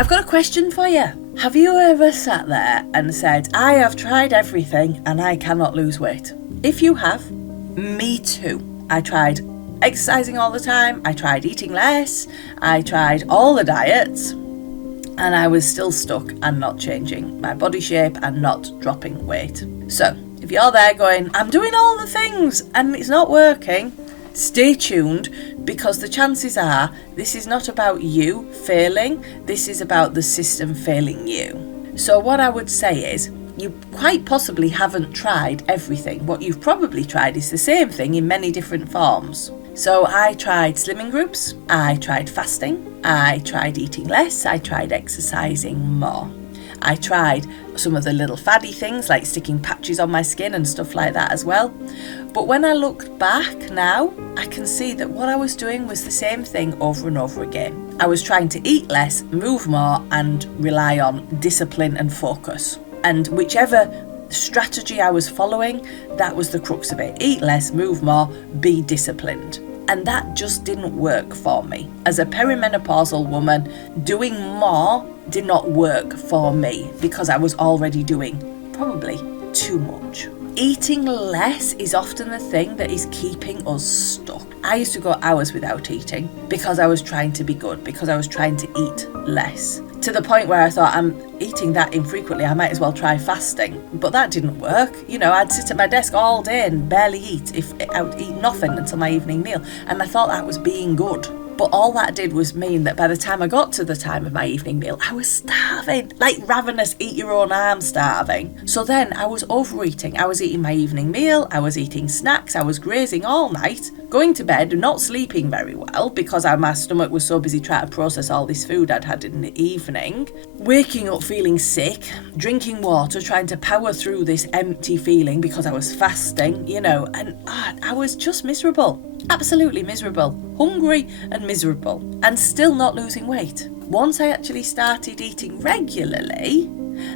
I've got a question for you. Have you ever sat there and said, I have tried everything and I cannot lose weight? If you have, me too. I tried exercising all the time, I tried eating less, I tried all the diets, and I was still stuck and not changing my body shape and not dropping weight. So, if you're there going, I'm doing all the things and it's not working, stay tuned, because the chances are this is not about you failing, this is about the system failing you. So what I would say is, you quite possibly haven't tried everything. What you've probably tried is the same thing in many different forms. So I tried slimming groups, I tried fasting, I tried eating less, I tried exercising more. I tried some of the little faddy things like sticking patches on my skin and stuff like that as well. But when I look back now, I can see that what I was doing was the same thing over and over again. I was trying to eat less, move more, and rely on discipline and focus. And whichever strategy I was following, that was the crux of it. Eat less, move more, be disciplined. And that just didn't work for me. As a perimenopausal woman, doing more did not work for me because I was already doing probably too much. Eating less is often the thing that is keeping us stuck. I used to go hours without eating because I was trying to be good, because I was trying to eat less. To the point where I thought, I'm eating that infrequently, I might as well try fasting. But that didn't work. You know, I'd sit at my desk all day and barely eat. I would eat nothing until my evening meal. And I thought that was being good. But all that did was mean that by the time I got to the time of my evening meal, I was starving, like ravenous, eat your own arm starving. So then I was overeating. I was eating my evening meal, I was eating snacks, I was grazing all night, going to bed, not sleeping very well because my stomach was so busy trying to process all this food I'd had in the evening, waking up feeling sick, drinking water, trying to power through this empty feeling because I was fasting, you know, and I was just miserable. Absolutely miserable, hungry and miserable, and still not losing weight. Once I actually started eating regularly,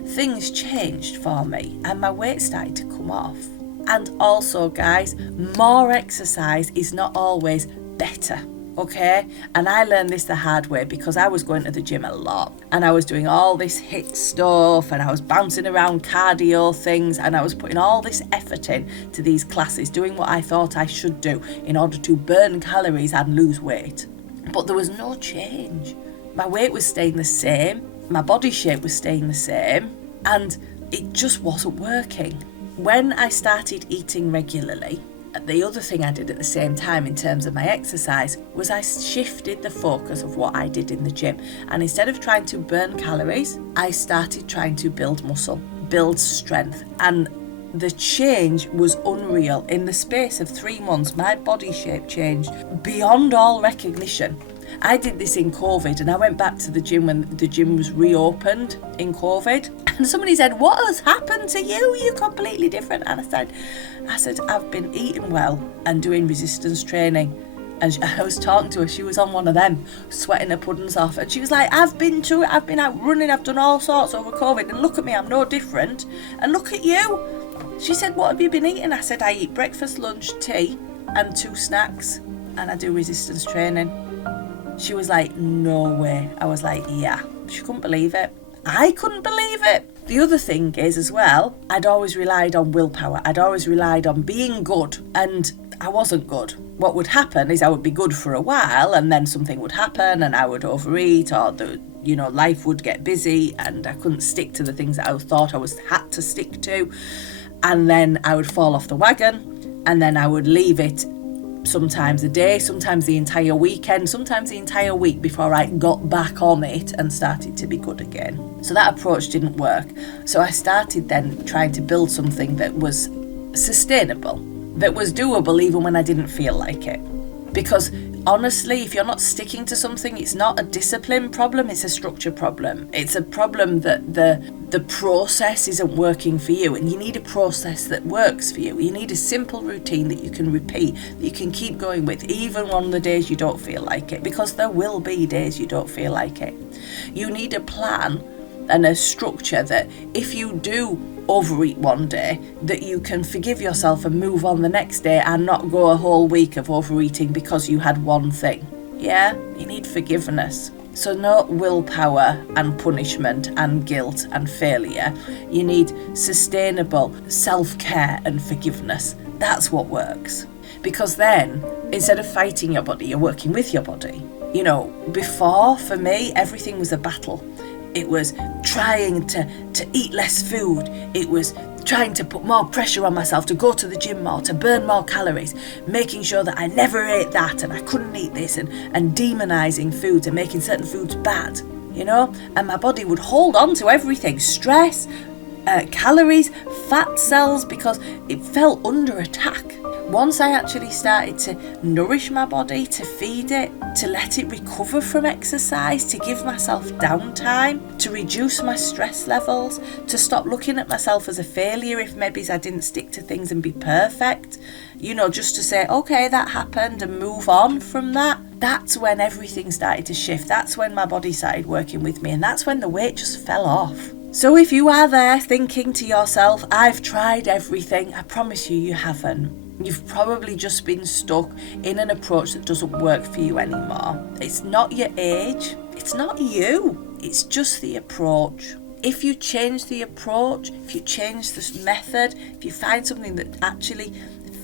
things changed for me and my weight started to come off. And also, guys, more exercise is not always better. Okay, and I learned this the hard way because I was going to the gym a lot and I was doing all this HIIT stuff and I was bouncing around cardio things and I was putting all this effort in to these classes, doing what I thought I should do in order to burn calories and lose weight. But there was no change. My weight was staying the same, my body shape was staying the same, and it just wasn't working. When I started eating regularly, the other thing I did at the same time in terms of my exercise was I shifted the focus of what I did in the gym. And instead of trying to burn calories, I started trying to build muscle, build strength. And the change was unreal. In the space of 3 months, my body shape changed beyond all recognition. I did this in COVID and I went back to the gym when the gym was reopened in COVID. And somebody said, what has happened to you? You're completely different. And I said, I've been eating well and doing resistance training. And I was talking to her, she was on one of them, sweating her puddings off. And she was like, I've been to it, I've been out running, I've done all sorts over COVID. And look at me, I'm no different. And look at you. She said, what have you been eating? I said, I eat breakfast, lunch, tea and 2 snacks. And I do resistance training. She was like, no way. I was like, yeah. She couldn't believe it. I couldn't believe it. The other thing is as well, I'd always relied on willpower. I'd always relied on being good, and I wasn't good. What would happen is I would be good for a while and then something would happen and I would overeat, or life would get busy and I couldn't stick to the things that I thought I had to stick to. And then I would fall off the wagon and then I would leave it sometimes a day, sometimes the entire weekend, sometimes the entire week before I got back on it and started to be good again. So that approach didn't work. So I started then trying to build something that was sustainable, that was doable even when I didn't feel like it. Because honestly, if you're not sticking to something, it's not a discipline problem, it's a structure problem. It's a problem that the process isn't working for you, and you need a process that works for you. You need a simple routine that you can repeat, that you can keep going with, even on the days you don't feel like it, because there will be days you don't feel like it. You need a plan and a structure that if you do overeat one day, that you can forgive yourself and move on the next day and not go a whole week of overeating because you had one thing. Yeah, you need forgiveness. So no willpower and punishment and guilt and failure. You need sustainable self-care and forgiveness. That's what works. Because then, instead of fighting your body, you're working with your body. You know, before, for me, everything was a battle. It was trying to eat less food. It was trying to put more pressure on myself to go to the gym more, to burn more calories, making sure that I never ate that and I couldn't eat this, and demonising foods and making certain foods bad, you know? And my body would hold on to everything, stress, calories, fat cells, because it fell under attack. Once I actually started to nourish my body, to feed it, to let it recover from exercise, to give myself downtime, to reduce my stress levels, to stop looking at myself as a failure if maybe I didn't stick to things and be perfect, you know, just to say, okay, that happened and move on from that. That's when everything started to shift. That's when my body started working with me, and that's when the weight just fell off. So if you are there thinking to yourself, I've tried everything, I promise you, you haven't. You've probably just been stuck in an approach that doesn't work for you anymore. It's not your age, it's not you, it's just the approach. If you change the approach, if you change the method, if you find something that actually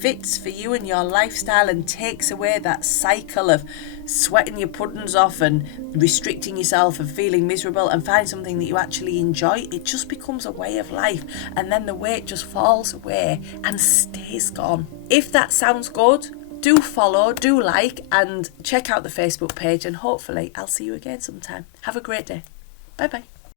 fits for you and your lifestyle and takes away that cycle of sweating your puddings off and restricting yourself and feeling miserable, and find something that you actually enjoy, it just becomes a way of life, and then the weight just falls away and stays gone. If that sounds good, do follow, do like, and check out the Facebook page, and hopefully I'll see you again sometime. Have a great day. Bye bye.